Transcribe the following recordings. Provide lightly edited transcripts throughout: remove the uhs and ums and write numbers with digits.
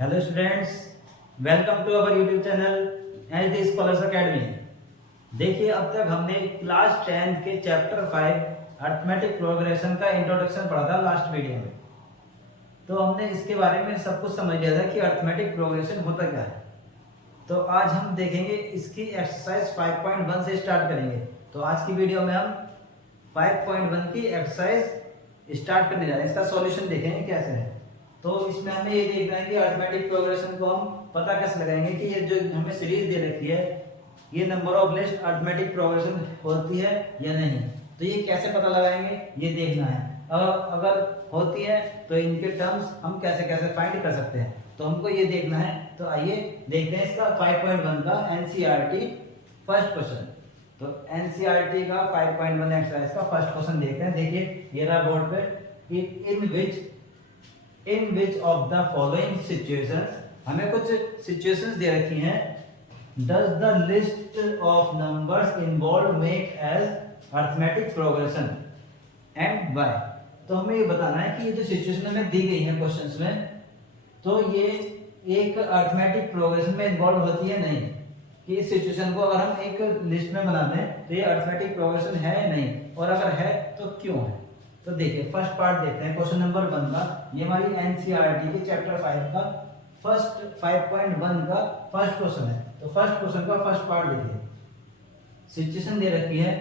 Hello students, welcome to our YouTube channel H D scholars academy. देखिए, अब तक हमने क्लास 10 के चैप्टर 5 अर्थमेटिक प्रोग्रेशन का इंट्रोडक्शन पढ़ा था लास्ट वीडियो में। तो हमने इसके बारे में सब कुछ समझ लिया था कि अर्थमेटिक प्रोग्रेशन होता क्या है। तो आज हम देखेंगे इसकी एक्सरसाइज 5.1 से स्टार्ट करेंगे। तो आज की वीडियो में हम 5.1 की एक्सरसाइज स्टार्ट करने जा रहे हैं। इसका सॉल्यूशन देखेंगे कैसे है। तो इसमें हमें ये देखना है कि अर्थमेटिक प्रोग्रेशन को हम पता कैसे लगाएंगे कि ये जो हमें सीरीज दे रखी है, ये number of list arithmetic progression होती है या नहीं। तो ये कैसे पता लगाएंगे ये देखना है। अगर होती है तो इनके टर्म्स हम कैसे कैसे फाइंड कर सकते हैं, तो हमको ये देखना है। तो आइए देखते हैं इसका 5.1 का एनसीईआरटी फर्स्ट क्वेश्चन। तो एनसीईआरटी का 5.1 एक्सरसाइज का फर्स्ट क्वेश्चन देखते हैं। देखिए ये रहा बोर्ड पे, in which of the following situations, हमें कुछ सिचुएशंस दे रखी हैं। Does the list of numbers involved make as arithmetic progression and why. तो हमें ये बताना है कि ये जो सिचुएशन हमें दी गई है क्वेश्चंस में, तो ये एक अर्थमेटिक प्रोग्रेशन में इन्वॉल्व होती है नहीं, कि इस सिचुएशन को अगर हम एक लिस्ट में बना दें तो ये अर्थमेटिक प्रोग्रेशन है या नहीं, और अगर है तो क्यों है। तो देखिए फर्स्ट पार्ट देखते हैं क्वेश्चन नंबर 1 का। ये हमारी एनसीईआरटी के चैप्टर 5 का फर्स्ट 5.1 का फर्स्ट क्वेश्चन है। तो फर्स्ट क्वेश्चन का फर्स्ट पार्ट देखिए। सिचुएशन दे रखी है,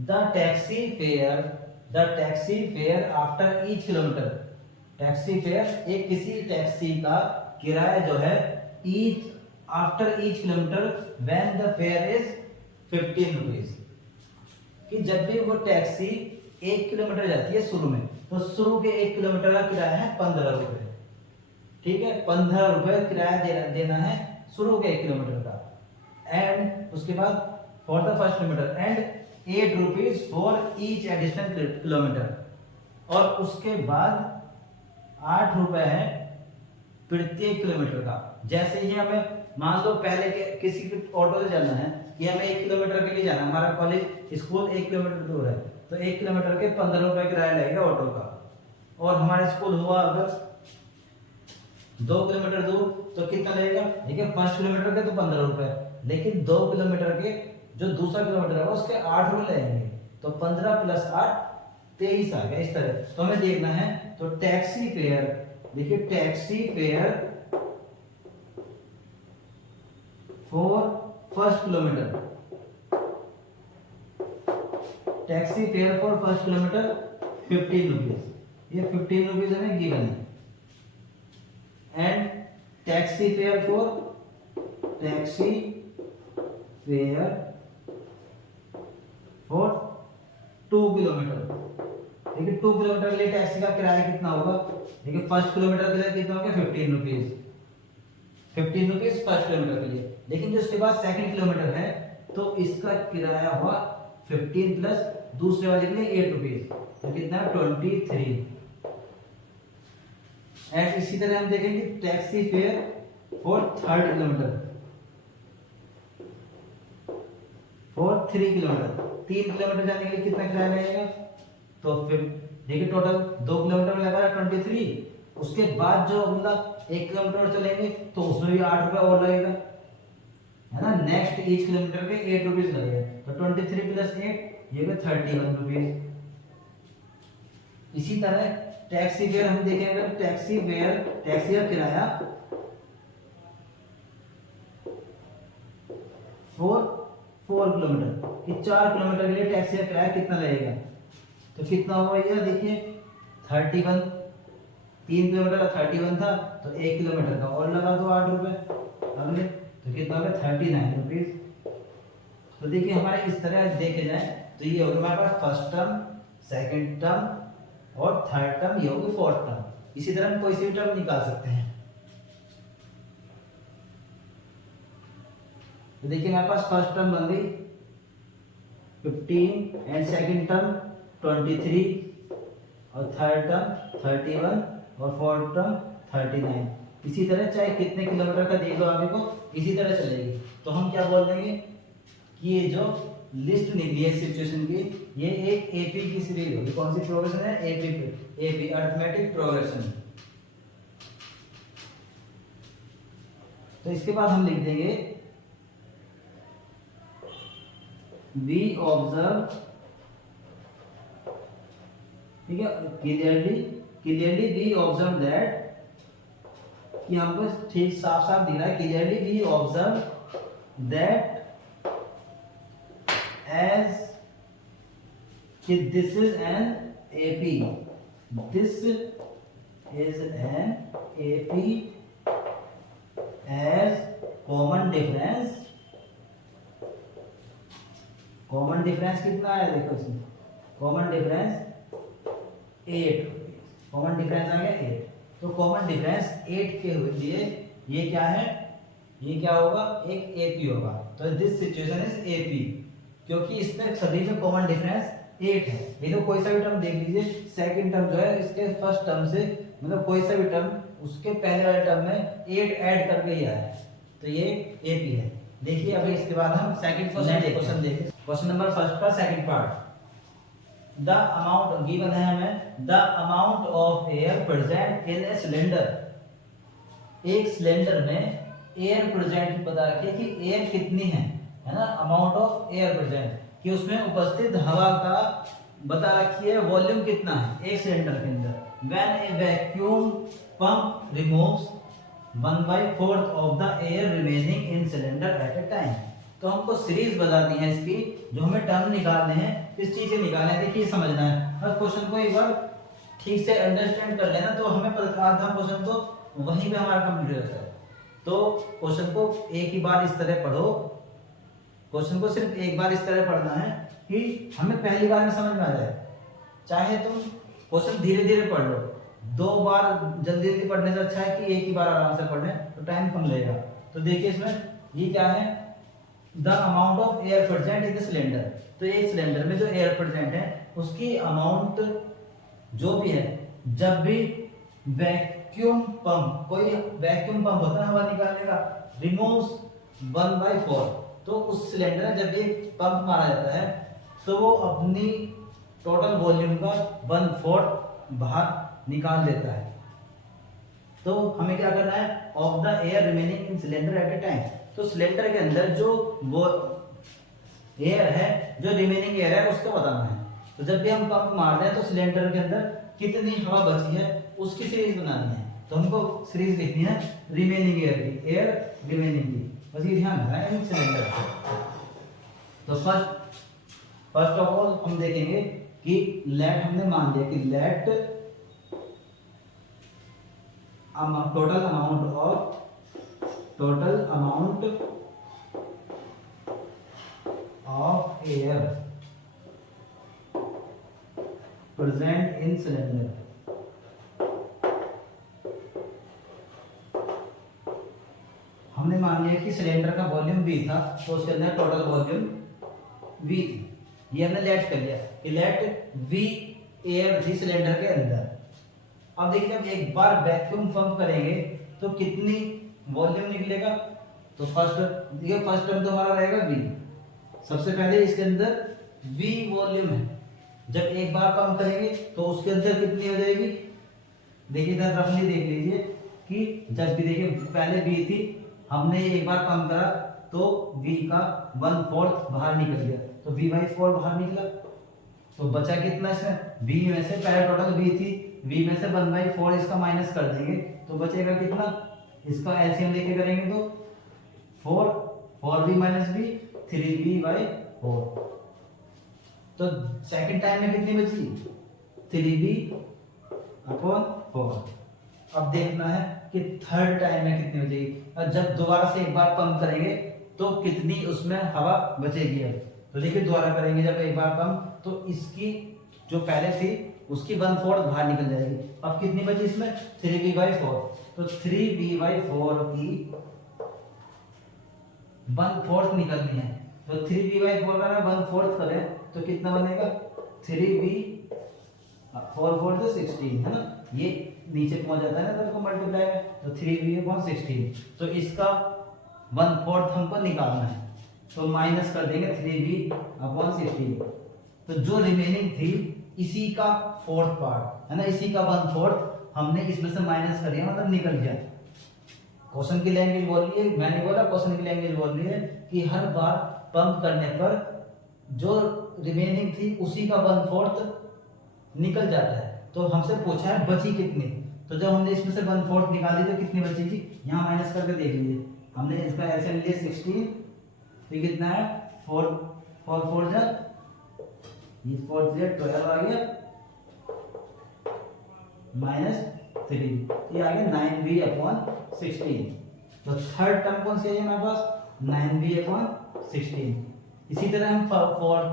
the taxi fare after each kilometre. Taxi fare, एक किसी टैक्सी का किराया जो है each after each kilometre when the fair is 15 rupees. कि जब भी वो टैक्सी 1 किलोमीटर जाती है शुरू में, तो शुरू के 1 किलोमीटर का किराया है 15 रुपए। ठीक है, 15 रुपए किराया देना है शुरू के 1 किलोमीटर का। एंड उसके बाद for the first kilometre and 8 rupees for each additional kilometre. और उसके बाद 8 रुपए है प्रत्येक किलोमीटर का। जैसे ही हमें मान लो पहले के किसी ऑटो से जाना है कि हमें 1 किलोमीटर के लिए जाना है, हमारा कॉलेज स्कूल 1 किलोमीटर दूर है, तो 1 किलोमीटर के 15 रुपए किराया लगेगा ऑटो का। और हमारा स्कूल हुआ अगर 2 किलोमीटर दूर तो कितना लगेगा। देखिए फर्स्ट किलोमीटर के तो 15 रुपए, लेकिन 2 किलोमीटर के जो दूसरा किलोमीटर है उसके 8 रुपए लगेंगे। तो 15 + 8 23 आ गया। इस तरह तो हमें देखना है। तो टैक्सी फेयर, देखिए taxi fare for first kilometre, taxi fare for first kilometre 15 rupees. ये 15 रुपीज हमें गिवन है। And taxi fare for for 2 kilometre. देखिए 2 किलोमीटर के लिए टैक्सी का किराया कितना होगा। देखिए फर्स्ट किलोमीटर के लिए कितना होगा 15 रुपीज। 15 रुपीज फर्स्ट किलोमीटर के लिए। लेकिन जो इसके बाद सेकंड किलोमीटर है तो इसका किराया हुआ 15 प्लस दूसरे वाले के लिए 8 रुपीज, तो कितना 23। एंड इसी तरह हम देखेंगे taxi fare for third kilometre for 3 kilometre. 3 kilometre जाने के लिए कितना किराया लगेगा। तो फिर देखिए टोटल 2 किलोमीटर में लगा 23। उसके बाद जो मतलब 1 किलोमीटर और चलेंगे तो उसमें भी 8 रुपए और लगेगा, है ना। नेक्स्ट ईच किलोमीटर के 8 रुपीज लगेगा। तो 23 + 8 ये 31 रुपीज। इसी तरह टैक्सी फेयर हम देखेंगे। टैक्सी का किराया फॉर 4 किलोमीटर, कि 4 किलोमीटर के लिए टैक्सी का किराया कितना लगेगा। तो कितना होगा भैया, देखिए 31, 3 किलोमीटर का 31 था, तो 1 किलोमीटर का और लगा दो 8 रुपए अगले, तो कितना होगा 39 रुपीज। तो देखिए हमारे इस तरह देखे जाए तो ये होगा हमारे पास फर्स्ट टर्म, सेकंड टर्म और थर्ड टर्म, ये होगी फोर्थ टर्म। इसी तरह हम कोई सी भी टर्म निकाल सकते हैं। तो देखिए हमारे पास फर्स्ट टर्म बन गई 15 एंड सेकंड टर्म 23 और थर्ड टर्म 31 और फोर्थ टर्म 39। इसी तरह चाहे कितने किलोमीटर का देख लो आगे को, इसी तरह चलेगी। तो हम क्या बोल देंगे कि ये जो लिस्ट निकली है सिचुएशन की, ये एक एपी की सीरीज होगी। कौन सी प्रोग्रेशन है, एपी अर्थमेटिक प्रोग्रेशन। तो इसके बाद हम लिख देंगे वी ऑब्जर्व, ठीक है, क्लियरली वी ऑब्जर्व दैट, कि हमको ठीक साफ साफ दिख रहा है, clearly we observe that as कि this is an AP, this is an AP as common difference, common difference कितना है देखो इसमें, कॉमन डिफरेंस 8, कॉमन डिफरेंस आ गया 8। तो कॉमन डिफरेंस 8 के लिए ये क्या है, ये क्या होगा, एक एपी होगा। तो दिस सिचुएशन इज एपी, क्योंकि इसमें सभी में कॉमन डिफरेंस 8 है। ये तो कोई सा भी टर्म देख लीजिए, सेकंड टर्म जो है इसके फर्स्ट टर्म से, मतलब कोई सा भी टर्म उसके पहले वाले टर्म में 8 ऐड करके ही आया है, तो ये एपी है। देखिए अभी इसके बाद हम सेकंड क्वेश्चन देखें। क्वेश्चन नंबर फर्स्ट का second part, the amount given है हमें, the amount of air present in a cylinder, एक सिलेंडर में एयर प्रेजेंट पता रखिए कि एयर कितनी है ना, अमाउंट ऑफ एयर प्रेजेंट, कि उसमें उपस्थित हवा का बता रखिए वॉल्यूम कितना है एक सिलेंडर के अंदर। When A vacuum pump removes 1/4 of the air remaining in cylinder eight A time. तो हमको सीरीज बतानी है इसकी, जो हमें टर्म निकालने हैं, किस चीज से निकालने हैं, देखिए समझना है। और क्वेश्चन को एक बार ठीक से अंडरस्टैंड कर लेना तो हमें आधा क्वेश्चन तो वहीं पे हमारा कंप्लीट हो जाता है। तो क्वेश्चन को एक ही बार इस तरह पढ़ो, क्वेश्चन को सिर्फ एक बार इस तरह पढ़ना है कि हमें पहली बार में समझ में आ जाए। चाहे तुम क्वेश्चन धीरे धीरे पढ़ लो, 2 बार जल्दी जल्दी पढ़ने से अच्छा है कि एक ही बार आराम से पढ़ लें, तो टाइम कम लगेगा। तो देखिए इसमें ये क्या है, the amount of air present in the cylinder. तो एक सिलेंडर में जो एयर प्रेजेंट है उसकी अमाउंट जो भी है, जब भी वैक्यूम पंप, कोई वैक्यूम पंप होता है हवा निकालने का, रिमूव्स 1/4, तो उस सिलेंडर में जब ये पंप मारा जाता है तो वो अपनी टोटल वॉल्यूम का 1/4 बाहर निकाल देता है। तो हमें क्या करना है, of the air remaining in cylinder eight A time. तो सिलेंडर के अंदर जो वो एयर है, जो रिमेनिंग एयर है, उसको बताना है। तो जब भी हम पंप मार रहे हैं तो सिलेंडर के अंदर कितनी हवा बची है उसकी सीरीज बनानी है। तो हमको सीरीज लिखनी है रिमेनिंग एयर की, एयर रिमेनिंग की, बस ये ध्यान रखना है इन सिलेंडर पे। तो फर्स्ट ऑफ ऑल हम देखेंगे कि लेट, हमने मान लिया कि let total amount of air present in cylinder, हमने मान लिया कि सिलेंडर का वॉल्यूम V था, तो उसके अंदर टोटल वॉल्यूम V थी। ये हमने लेट कर लिया कि लेट V एयर थी सिलेंडर के अंदर। अब देखिए अब एक बार वैक्यूम पंप करेंगे तो कितनी वॉल्यूम निकलेगा। तो फर्स्ट टर्म तो हमारा रहेगा V, सबसे पहले इसके अंदर V वॉल्यूम है। जब एक बार पंप करेंगे तो उसके अंदर कितनी हो जाएगी, देखिए इधर रफली देख लीजिए कि जब भी देखिए पहले V थी, हमने एक बार पंप करा तो V का 1/4 बाहर निकल गया, तो V/4 बाहर निकला। तो बचा कितना इसमें, V में से पहले टोटल V थी, V में से 1/4 इसका माइनस कर देंगे तो बचेगा कितना, इसका एलसीएम लेके करेंगे तो 4V - V 3V/4। तो सेकंड टाइम में कितनी बची, 3V/4। अब देखना है कि थर्ड टाइम में कितनी बचेगी, और जब दोबारा से एक बार पंप करेंगे तो कितनी उसमें हवा बचेगी। अब तो देखिए दोबारा करेंगे जब एक बार पंप, तो इसकी जो पहले थी उसकी 1/4 बाहर निकल जाएगी। अब कितनी बची इसमें, 3V/4। तो 3V/4 की 1/4 निकलनी है। तो 3V/4 का ना 1/4 करें तो कितना बनेगा, 3V/4 तो 16 है ना, ये नीचे पहुंच जाता है ना तब को मल्टीप्लाई में, तो 3V/16। तो इसका 1/4 हमको निकालना है, तो माइनस कर देंगे 3V/16। तो जो रिमेनिंग थी इसी का 4th पार्ट है ना, इसी का 1/4 हमने इसमें से माइनस कर दिया, मतलब निकल गया। क्वेश्चन की लैंग्वेज बोल रही है, मैंने बोला क्वेश्चन की लैंग्वेज बोल रही है कि हर बार पंप करने पर जो रिमेनिंग थी उसी का 1/4 निकल जाता है। तो हमसे पूछा है बची कितनी, तो जब हमने इसमें से 1/4 निकाली तो कितनी बचेगी, यहाँ माइनस करके देख लीजिए। हमने इसका एलसीएम लिया 16, तो कितना है 4 4 4 जा 12 आ गया -3, ये आ गया 9b/16। तो थर्ड टर्म कौन सी है हमारे पास, 9b/16। इसी तरह हम फोर्थ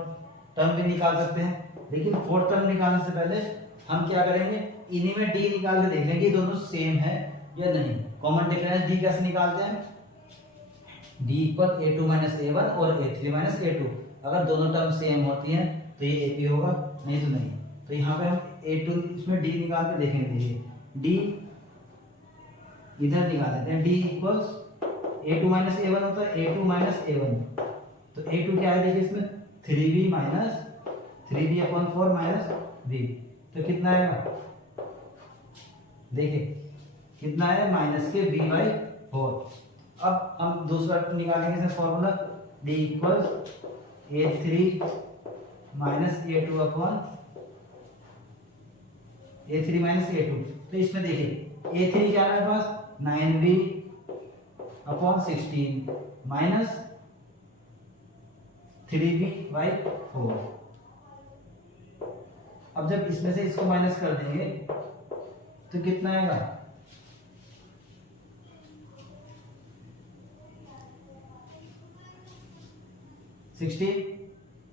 टर्म भी निकाल सकते हैं, लेकिन फोर्थ टर्म निकालने से पहले हम क्या करेंगे, इन्हीं में डी निकाल के देख लेंगे कि दोनों सेम है या नहीं। कॉमन डिफरेंस डी कैसे निकालते हैं, डी इक्वल a2 - a1 और a3 - a2। अगर दोनों टर्म सेम होती हैं तो ये AP होगा, नहीं तो नहीं। तो यहाँ पे हम a2 इसमें डी निकाल के देखेंगे। देखिए डी इधर निकाल लेते हैं, डी इक्वल्स a2 - a1 होता है, a2 - a1। तो a2 क्या है देखिए इसमें 3b - 3b/4 - b। तो कितना आएगा, देखिए कितना है माइनस के b/4। अब हम दूसरा निकालेंगे इसमें formula, d equals a3 - a2। तो इसमें देखिए a3 क्या है हमारे पास 9b/16 माइनस 3b/4। अब जब इसमें से इसको माइनस कर देंगे तो कितना आएगा,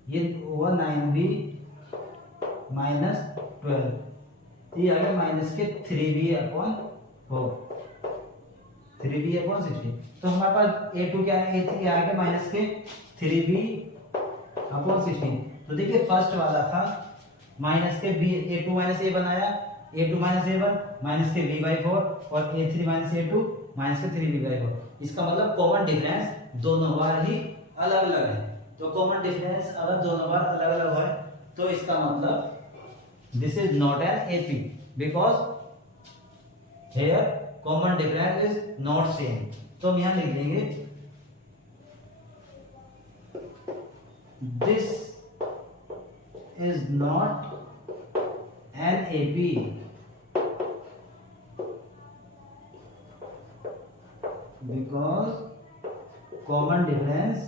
ये हुआ 9b - 12, ये आ गया माइनस के 3b/4 3b/16। तो हमारे पास a2 क्या है, a3 आ गया माइनस के 3b/16। तो देखिए फर्स्ट वाला था माइनस के b a2 - a1 आया, a2 - a1 माइनस के b/4 और a3 - a2 माइनस के 3b/4। इसका मतलब कॉमन डिफरेंस दोनों बार ही अलग अलग है। तो कॉमन डिफरेंस अगर दोनों बार अलग अलग है तो इसका मतलब this is not an AP, because here common difference is not same. तो हम यहां लिख देंगे this is not an AP because common difference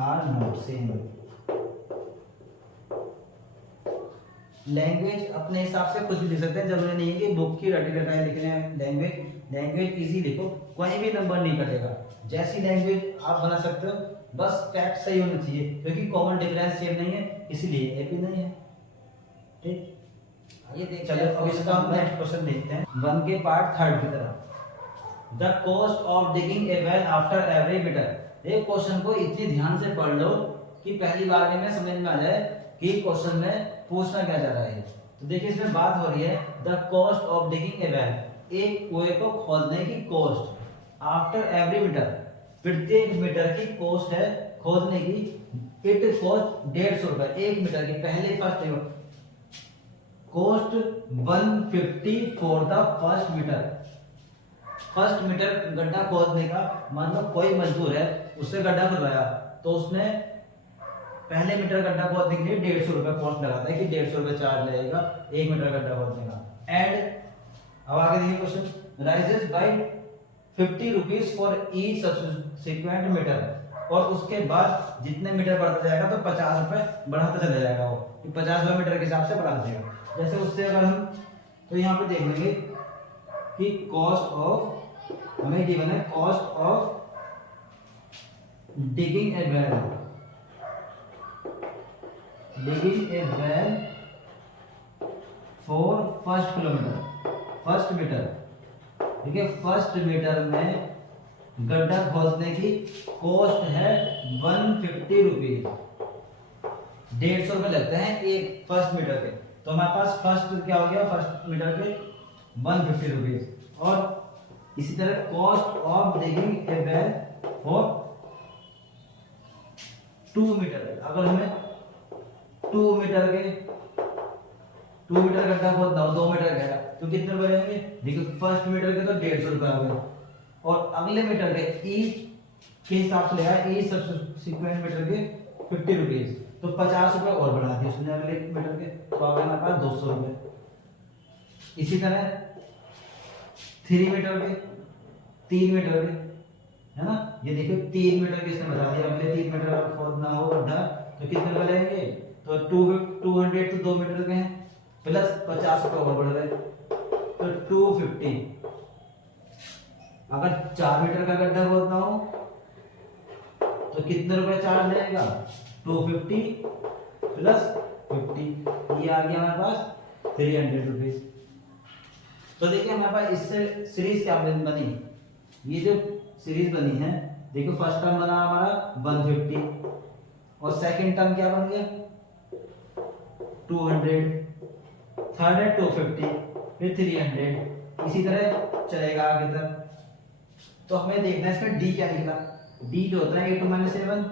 are not same। Language अपने हिसाब से कुछ भी लिख सकते हैं, जरूरी नहीं है कि बुक की रटी रटाई लिखने हैं। लैंग्वेज इजी लिखो, कोई भी नंबर नहीं कटेगा। जैसी लैंग्वेज आप बना सकते हो, बस फैक्ट सही होना चाहिए, क्योंकि कॉमन डिफरेंस सेम नहीं है इसीलिए AP नहीं है। ठीक, चलो अब इसका हम नेक्स्ट क्वेश्चन देखते हैं, 1 के पार्ट 3 की तरफ। The cost of digging a well after every metre. एक क्वेश्चन को इतनी ध्यान से पढ़ लो कि पहली बार में समझ में आ जाए कि क्वेश्चन में पूछना क्या जा रहा है। तो देखिए इसमें बात हो रही है the cost of digging a well, एक कुएं को खोदने की कॉस्ट आफ्टर एवरी मीटर, प्रत्येक मीटर की कॉस्ट है खोदने की। इट कॉस्ट 150 रुपए 1 मीटर की। पहले first cost 150 for the first metre. First metre गड्ढा खोदने का, मतलब कोई मजदूर है उससे गड्ढा खुदवाया तो उसने पहले मीटर गड्ढा खोदने के लिए 150 रुपए कॉस्ट लगाता है कि 150 रुपए चार्ज लगेगा 1 मीटर गड्ढा खोदने का। एंड अब आगे देखिए question, rises by 50 rupees for each subsequent metre. और उसके बाद जितने मीटर बढ़ता जाएगा तो 50 रुपए बढ़ाता चला जाएगा, वो 50 मीटर के हिसाब से बढ़ा देगा। जैसे उससे अगर हम तो यहाँ पे देख लेंगे कि कॉस्ट ऑफ हमें गिवन है, cost of digging a well, for first kilometre, first metre. देखिए फर्स्ट मीटर में गड्ढा खोदने की कॉस्ट है 150 रुपीज, 150 रुपए लगते हैं एक फर्स्ट मीटर के। तो हमारे पास फर्स्ट क्या हो गया, फर्स्ट मीटर के 150 रुपीज। और इसी तरह cost of digging a well for 2 metre, अगर हमें 2 2 मीटर गड्ढा खोदना हो, 2 मीटर गड्ढा, तो कितने रुपए लेंगे? देखो फर्स्ट मीटर के तो 150 रुपए आ गए, और अगले मीटर के ईच के हिसाब से लेगा, ईच सब्सिक्वेंट मीटर के 50 रुपीज, तो 50 रुपए और बढ़ा दिए उसने अगले मीटर के, तो आ गए हमारे पास 200 रुपए। इसी तरह 3 मीटर के, 3 मीटर के, है ना, ये देखिए 3 मीटर के इसने बता दिया, अगले 3 मीटर का खोदना हो गड्ढा तो कितने रुपए लेंगे? तो 200 तो 2 मीटर के हैं, प्लस 50 रुपए और बढ़ गए, तो 250। अगर 4 मीटर का गड्ढा खोदना हो तो कितने रुपए चार्ज लेगा? 250 प्लस 50, ये आ गया हमारे पास 300 रुपीज। तो देखिए हमारे पास इससे सीरीज क्या बनी, ये जो सीरीज बनी है, देखो फर्स्ट टर्म बना हमारा 150, और सेकंड टर्म क्या बन गया? 200, थर्ड है 250, फिर 300, इसी तरह चलेगा आगे तक। तो हमें देखना है इसमें डी क्या निकला। डी जो होता है A2 - A1,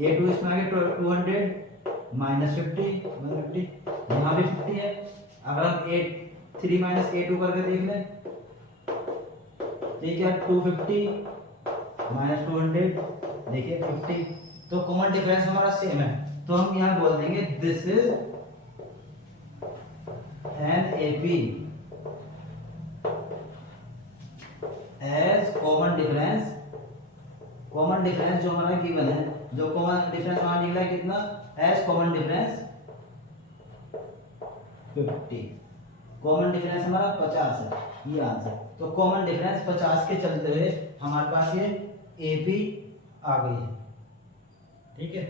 A2 इसमें आगे 200 माइनस 50, 150, यहाँ भी 50 है। अगर हम 3 - A2 करके देख लें, ठीक है, 250 माइनस 200, देखिए 50, तो कॉमन डिफरेंस हमारा सेम है, तो हम यहाँ बोल देंगे this is an AP as common difference. Common difference जो हमारा गिवन है, जो कॉमन डिफरेंस हमारा निकला है कितना? As common difference 50, common difference हमारा 50 है, ये आंसर। तो कॉमन डिफरेंस 50 के चलते हुए हमारे पास ये AP आ गई है, ठीक है।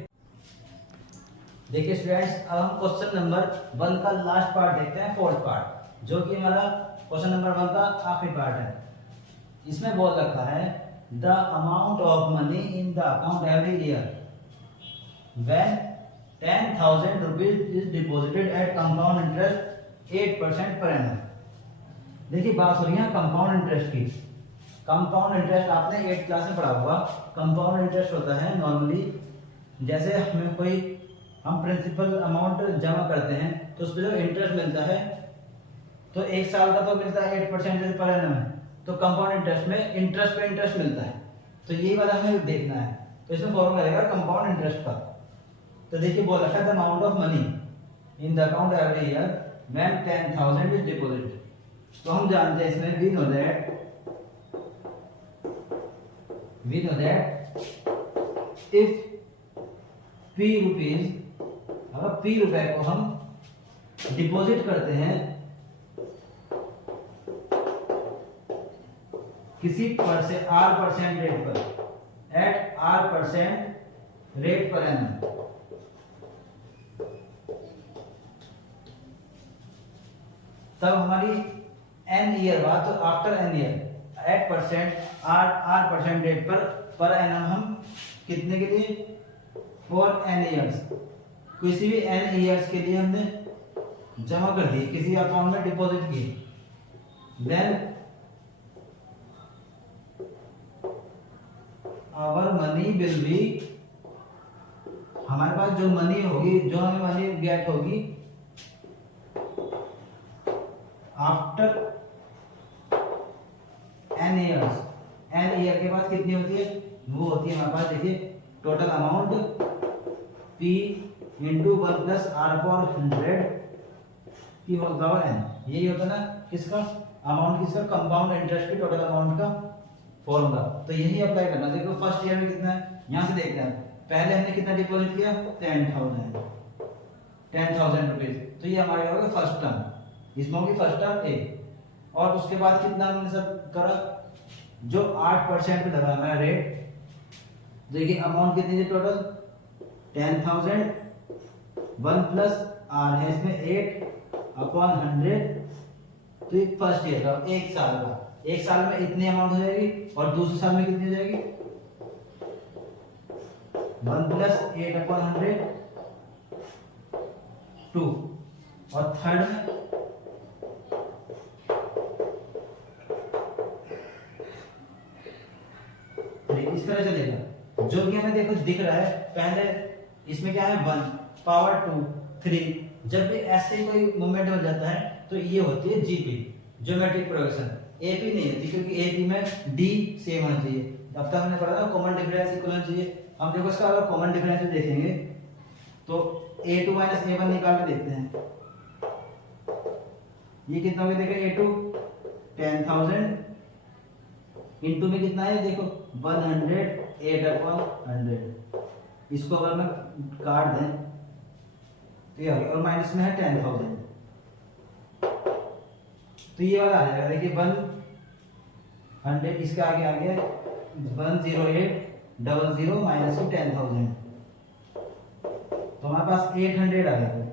देखिए स्टूडेंट्स, अब हम क्वेश्चन नंबर 1 का लास्ट पार्ट देखते हैं, फोर्थ पार्ट, जो कि हमारा क्वेश्चन नंबर 1 का आखिरी पार्ट है। इसमें बोल रखा है the amount of money in the account every year when 10,000 rupees is deposited at compound interest 8% पर एनम। देखिए बात हो रही है कंपाउंड इंटरेस्ट की। कंपाउंड इंटरेस्ट आपने 8th क्लास में पढ़ा होगा। कंपाउंड इंटरेस्ट होता है नॉर्मली, जैसे हमें कोई हम प्रिंसिपल अमाउंट जमा करते हैं तो उस पर जो इंटरेस्ट मिलता है, तो 1 साल का तो मिलता है 8% पर एनम है, तो कंपाउंड इंटरेस्ट में इंटरेस्ट पे इंटरेस्ट मिलता है, तो यही वाला हमें देखना है। तो इसमें फॉर्मूला रहेगा कंपाउंड इंटरेस्ट का। तो देखिए बोल रखा है the amount of money in the account every year when 10,000 is deposited. तो हम जानते हैं इसमें we know that if P rupees, अगर P रुपए को हम डिपॉजिट करते हैं किसी पर से R% रेट पर, एट R% रेट पर एनम, तब हमारी n ईयर बाद, तो after n year 8% R% rate पर एनम हम कितने के लिए? फॉर n ईयर्स, किसी भी n ईयर्स के लिए हमने जमा कर दी, किसी अकाउंट में डिपॉजिट की, then our money will be, हमारे पास जो मनी होगी, जो हमें मनी गेट होगी after n years, n year के बाद कितनी होती है? वो होती है हमारे पास, देखिए total amount P into 1 plus R/100 की होल पावर n, यही होता है ना किसका अमाउंट, किसका कंपाउंड इंटरेस्ट की टोटल अमाउंट का फॉर्मूला। तो यही अप्लाई करना। देखो फर्स्ट ईयर में कितना है, यहाँ से देखते हैं, पहले हमने कितना डिपॉजिट किया? 10,000 रुपीज, तो ये हमारे होगा फर्स्ट टर्म, इसमें होगी फर्स्ट टर्म A, और उसके बाद कितना हमने सब करा? जो 8% पे लगा हमारा रेट, देखिए अमाउंट कितनी थी टोटल? 10,000, 1 प्लस R है इसमें 8/100, तो ये फर्स्ट ईयर का, 1 साल का, 1 साल में इतनी अमाउंट हो जाएगी, और दूसरे साल में कितनी हो जाएगी? 1 प्लस 8/100 2, और थर्ड में इस तरह चलेगा। जो कि हमें देखो दिख रहा है, पहले इसमें क्या है 1 पावर 2 3 जब भी ऐसे कोई मूवमेंट हो जाता है तो ये होती है जीपी, ज्योमेट्रिक प्रोग्रेशन। एपी नहीं होती, क्योंकि एपी में डी सेम होना चाहिए। अब तक हमने पढ़ा था कॉमन डिफरेंस इक्वल होना चाहिए। हम देखो इसका अगर कॉमन डिफरेंस देखेंगे तो a2 माइनस a1 निकाल के देखते हैं, ये कितना हो गया देखो, a2 10,000 इंटू में कितना है देखो 108/100। इसको अगर मैं काट दें तो ये हो गया, और माइनस में है 10,000, तो ये वाला आ जाएगा देखिए 100, इसके आगे आ गया 10800 माइनस 10,000, तो हमारे पास 800 आ गया।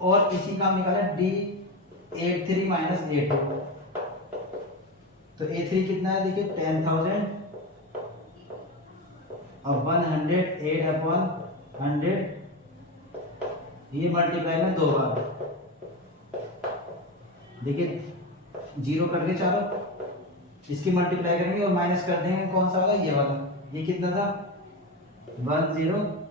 और इसी का हम निकाला D83 माइनस A2, तो A3 कितना है देखिए 10,000, अब 108/100, ये मल्टीप्लाई में 2 बार देखिए, जीरो कर के चारों, इसकी मल्टीप्लाई करेंगे और माइनस कर देंगे, कौन सा होगा ये वाला, ये कितना था 10800,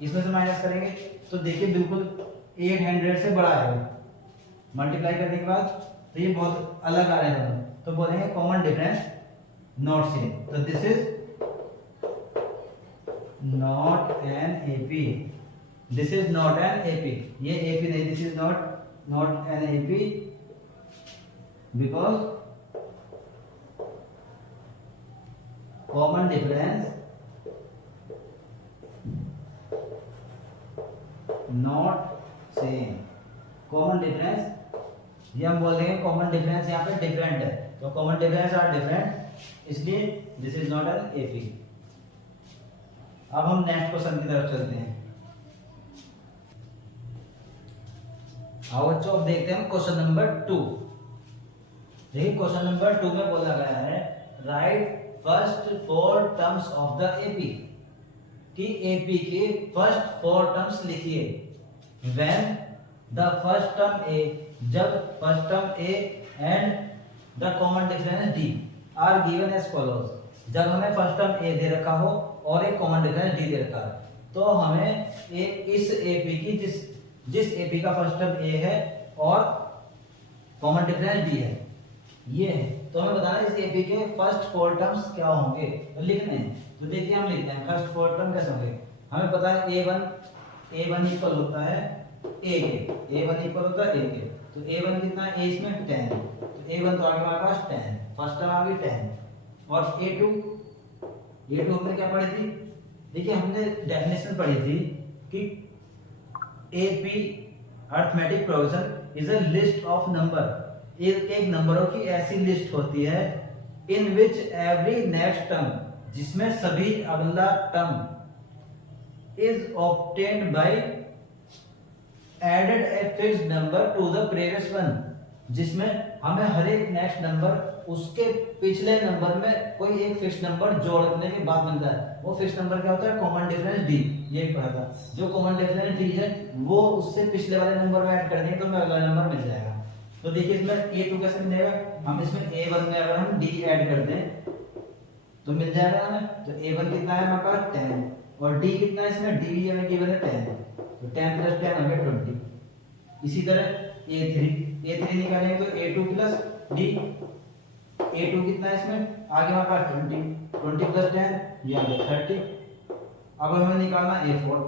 इसमें से माइनस करेंगे तो देखिए बिल्कुल 800 से बड़ा है, मल्टीप्लाई करने के बाद तो ये बहुत अलग आ रहा है, तो बोलेंगे कॉमन डिफरेंस नॉट सेम। तो this is not an AP, this is not an AP, ये एपी नहीं, this is not an AP because common difference not same. Common difference ये हम बोल देंगे कॉमन डिफरेंस यहाँ पे डिफरेंट है, तो कॉमन डिफरेंस आर डिफरेंट, इसलिए this is not an AP. अब हम नेक्स्ट क्वेश्चन की तरफ चलते हैं। आओ बच्चों अब देखते हैं क्वेश्चन नंबर 2। देखिए क्वेश्चन नंबर 2 में बोला गया है right first 4 terms of the AP, कि एपी के फर्स्ट 4 टर्म्स लिखिए। When the first term A, जब first term A and the common difference D are given as follows, जब हमें फर्स्ट टर्म ए दे रखा हो और एक कॉमन डिफरेंस डी दे रखा है, तो हमें इस एपी की जिस एपी का फर्स्ट टर्म ए है और कॉमन डिफरेंस डी है, ये है, तो हमें बताना है इस एपी के फर्स्ट 4 टर्म्स क्या होंगे, तो लिखने हैं। तो देखिए हम लिखते हैं फर्स्ट 4 टर्म कैसे होंगे। हमें पता है a1 इक्वल होता है a के, a1 इक्वल होता है a के, तो a1 कितना है, a इसमें 10, तो a1 तो आ गया हमारे पास 10, फर्स्ट टर्म आ गई 10। और a2 हमने क्या पढ़ी थी, देखिए हमने डेफिनेशन पढ़ी थी कि AP arithmetic progression is a list of number, एक नंबरों की ऐसी लिस्ट होती है in which every next term, जिसमें सभी अगला term is obtained by added a fixed number to the previous one, जिसमें हमें हर एक नेक्स्ट नंबर उसके पिछले नंबर में कोई एक फिक्स नंबर जोड़ने के बाद मिलता है। वो फिक्स नंबर क्या होता है, कॉमन डिफरेंस डी, ये पढ़ा था। जो कॉमन डिफरेंस डी है वो उससे पिछले वाले नंबर में ऐड कर देंगे तो हमें अगला नंबर मिल जाएगा। तो देखिए इसमें a2 कैसे मिलेगा, हम इसमें a1 में अगर हम d ऐड कर दें तो मिल जाएगा हमें। तो a1 कितना है हमारे पास 10 और d कितना है इसमें, d हमें गिवन है 10, तो 10 + 10 हो गया 20। इसी तरह a3 निकालेंगे तो a2 + d, a2 कितना है इसमें आगे हमारे पास 20 + 10 ये आ गया 30। अब हमें निकालना a4,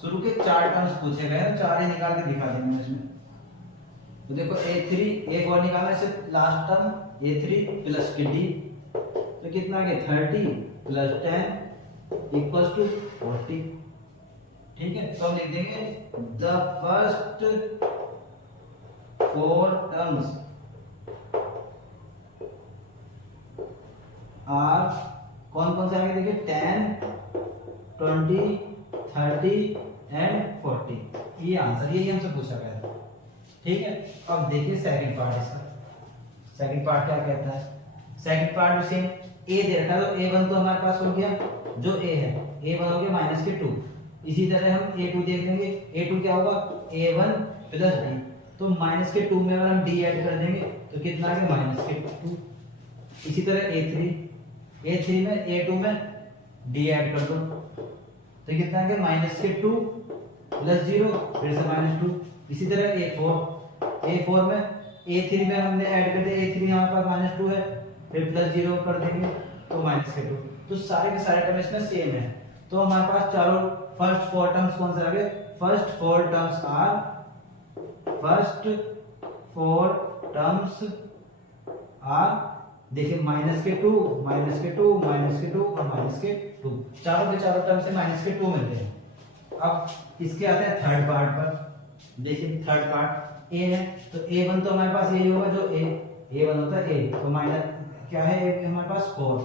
शुरू के 4 टर्म्स पूछे गए हैं, 4 ही निकाल के दिखा देंगे इसमें। तो देखो a4 निकालना है, लास्ट टर्म a3 + d, तो कितना आ गया 30 + 10 = 40। ठीक है, तो हम लिख देंगे द फर्स्ट 4 टर्म्स आर कौन से आगे देखिए 10, 20, 30 एंड 40, ये आंसर यही हमसे पूछा गया था। ठीक है, अब देखिए सेकंड पार्ट इसका। सेकंड पार्ट क्या कहता है, सेकंड पार्ट में सेम a दे रखा है, तो a1 तो हमारे पास हो गया, जो a है a1 हो गया -2। इसी तरह हम a2 देख लेंगे, a2 क्या होगा a1 + d, तो -2 में अगर हम d ऐड कर देंगे तो कितना आ गया -2। इसी तरह a3 में a2 में d ऐड कर दो तो कितना आ गया -2 प्लस 0 फिर से -2। इसी तरह A4 में A3 में हमने ऐड कर दिया, A3 यहाँ पर -2 है, फिर प्लस 0 कर देंगे तो -2। तो सारे के सारे टर्म इसमें सेम है। तो हमारे पास चारों फर्स्ट फोर टर्म्स कौन से आ गए? फर्स्ट फोर टर्म्स आर देखिए -2, -2 और -2, चारों के चारों टर्म से -2 मिलते हैं। अब इसके आते हैं थर्ड पार्ट पर। देखिए थर्ड पार्ट ए है, तो A1 तो हमारे पास यही होगा जो A1 होता है A, तो माइनस क्या है A हमारे पास 4,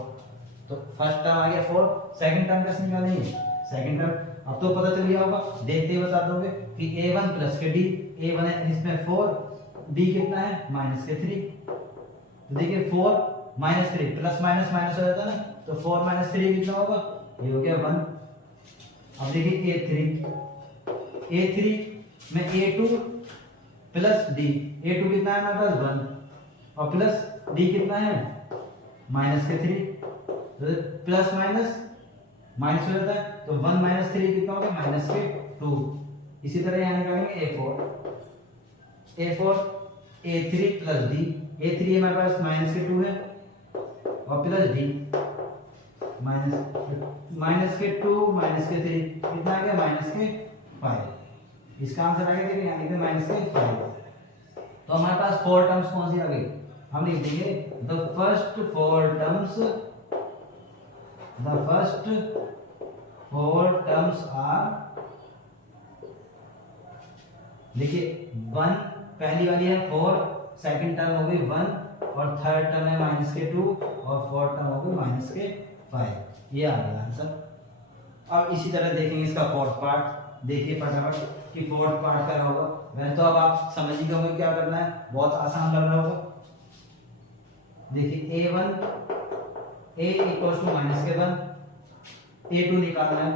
तो फर्स्ट टर्म आ गया 4, सेकंड टर्म कैसे निकालेंगे? सेकंड टर्म अब तो पता चल गया होगा, देखते ही बता दोगे कि A1 प्लस के D, A1 है इसमें 4, D कितना है? -3। तो देखिए 4 -3 प्लस माइनस माइनस हो जाता है ना, तो 4 - 3 कितना होगा? ये हो गया 1। अब देखिए A3 में A2 प्लस D, A2 कितना है हमारे पास? 1 और प्लस D कितना है? -3, तो प्लस माइनस माइनस हो जाता है, तो 1 - 3 कितना हो गया? -2। इसी तरह यहाँ निकालेंगे A4 A3 plus D, A3 हमारे पास -2 है और प्लस D -2 -3 कितना आ गया? -5। इसका आंसर आ गया, देखिए यहाँ लिखते हैं -5। तो हमारे पास फोर टर्म्स कौन सी आ गई? हम लिख देंगे the first four terms are, देखिए 1 पहली वाली है 4, सेकंड टर्म हो गई 1 और थर्ड टर्म है -2 और फोर्थ टर्म हो गई -5। ये आ गया आंसर। अब इसी तरह देखेंगे इसका फोर्थ पार्ट। देखिए फटाफट कि फोर्थ पार्ट क्या होगा। वैसे तो अब आप समझ ही गए होंगे क्या करना है, बहुत आसान लग रहा होगा। देखिए A1 A equals to -1, A2 निकालना है।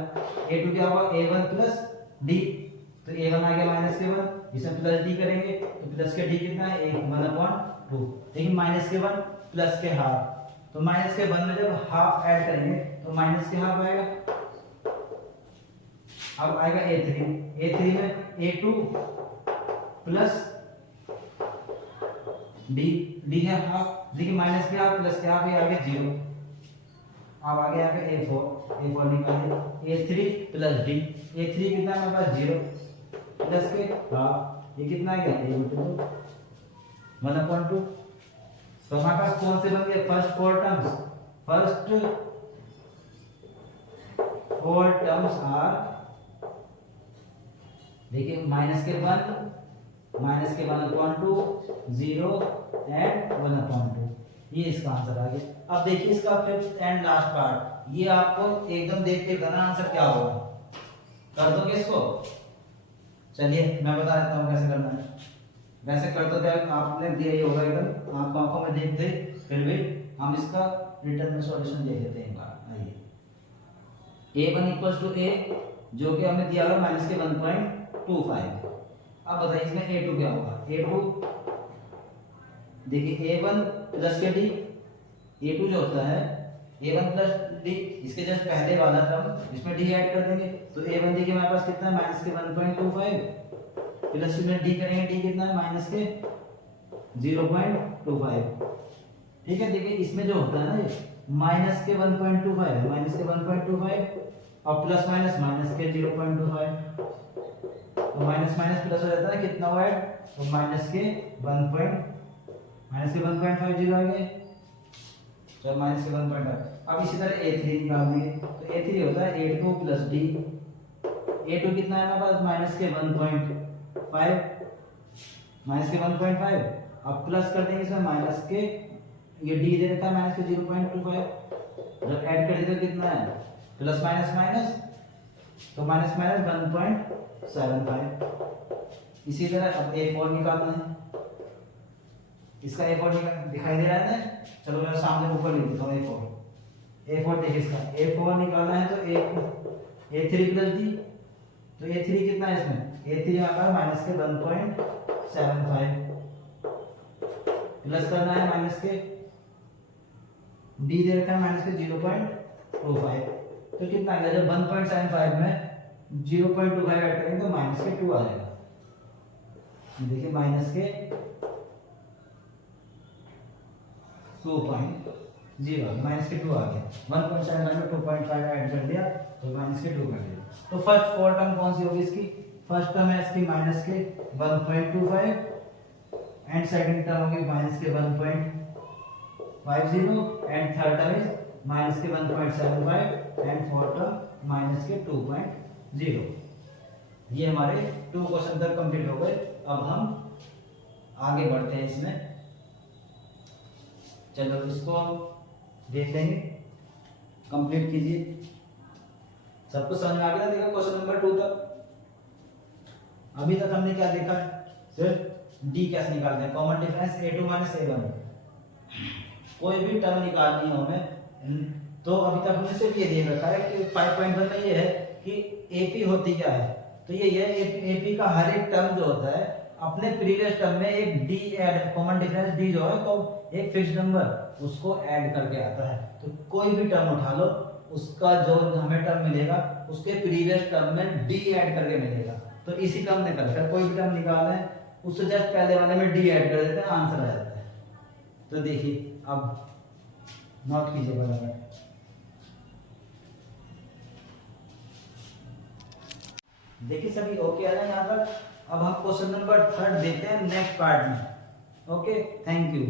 A2 क्या होगा? A1 प्लस D, तो A1 आ गया -1, इसमें प्लस D करेंगे तो प्लस के D कितना है? 1/2। लेकिन -1 प्लस के हाफ, तो -1 में जब हाफ ऐड करेंगे तो माइनस के हाफ आएगा। अब आएगा A3 में A2 प्लस D है हाफ, देखिए माइनस के हाफ प्लस के हाफ, ये आ गया 0। अब आगे आ गया A4 निकालिए A3 प्लस D, A3 कितना है हमारे पास? 0 प्लस के हाफ, ये कितना आ गया? 1/2। तो हमारे पास कौन से बन गए? फर्स्ट फोर टर्म्स आर, देखिए -1/2, 0 एंड 1/2। ये इसका आंसर आ गया। अब देखिए इसका फिफ्थ एंड लास्ट पार्ट, ये आपको एकदम देख के बताना आंसर क्या होगा। कर दोगे इसको? चलिए मैं बता देता हूँ कैसे करना है। वैसे कर तो क्या आपने दिया ही होगा, एकदम आपको आंखों में देखते, फिर भी हम इसका रिटर्न में सॉल्यूशन देख लेते हैं एक बार। आइए A1 इक्वल्स टू A, जो कि हमें दिया हुआ -1.25। अब बताइए इसमें A2 क्या होगा? A2 देखिए A1 प्लस के D, A2 जो होता है A1 प्लस D, इसके जस्ट पहले वाला टर्म इसमें D ऐड कर देंगे, तो A1 देखिए हमारे पास कितना है? -1.25 प्लस में D करेंगे, D कितना है? -0.25। ठीक है, देखिए इसमें जो होता है ना ये -1.25 है, -1.25 और प्लस माइनस -0.25, तो माइनस प्लस हो जाता है, कितना हुआ है? तो -1.50 आ गए, तो -1.5। अब इसी तरह A3 निकाल देंगे, तो A3 होता है A2 प्लस D, A2 कितना है हमारे पास? -1.5, अब प्लस कर देंगे इसमें माइनस के, ये D दे रखा है -0.25, जब ऐड कर देते तो कितना है? प्लस माइनस, तो -1.75। इसी तरह अब A4 निकालना है, इसका A4 दिखाई दे रहा है ना? चलो मैं सामने ऊपर लिख देता हूँ A4 देखिए इसका A4 निकालना है, तो A3 प्लस D, तो A3 कितना है इसमें? A3 हमारा -1.75 प्लस करना है माइनस के, D दे रखा है -0.25, तो कितना आ गया? जब 1.75 में 0.25 ऐड करेंगे तो माइनस के 2 आएगा। देखिए माइनस के 2.0 माइनस के 2 आ गया। 1.7 में 2.5 ऐड कर दिया तो माइनस के 2 कर दिया। तो फर्स्ट फोर टर्म कौन सी होगी इसकी? फर्स्ट टर्म है इसकी माइनस के 1.25 एंड सेकंड टर्म होगी माइनस के 1.50 and third term is minus के 1.75 एंड फोर्थ टर्म माइनस के 2.0। ये हमारे 2 क्वेश्चन तक कंप्लीट हो गए। अब हम आगे बढ़ते हैं इसमें। चलो इसको हम देख लेंगे, कंप्लीट कीजिए। सबको समझ में आ गया? देखा क्वेश्चन नंबर 2 तक। अभी तक हमने क्या देखा? सिर्फ डी कैसे निकालते हैं, common difference a2 minus a1। कोई भी टर्म निकालनी हो हमें तो अभी तक हमने सिर्फ ये देख रखा है कि 5.1 में ये है कि एपी होती क्या है। तो ये एपी का हर एक टर्म जो होता है अपने प्रीवियस टर्म में एक D add, common difference D जो है तो एक फिक्स नंबर उसको ऐड करके आता है। तो कोई भी टर्म उठा लो, उसका जो हमें टर्म मिलेगा उसके प्रीवियस टर्म में डी ऐड करके मिलेगा। तो इसी टर्म ने कर कोई भी टर्म निकाल रहे हैं उससे जस्ट पहले वाले में डी ऐड कर देते हैं, आंसर आ जाता है। तो देखिए अब नोट कीजिए बराबर। देखिए सभी ओके है ना यहाँ पर। अब हम क्वेश्चन नंबर 3 देते हैं नेक्स्ट पार्ट में। Okay, thank you.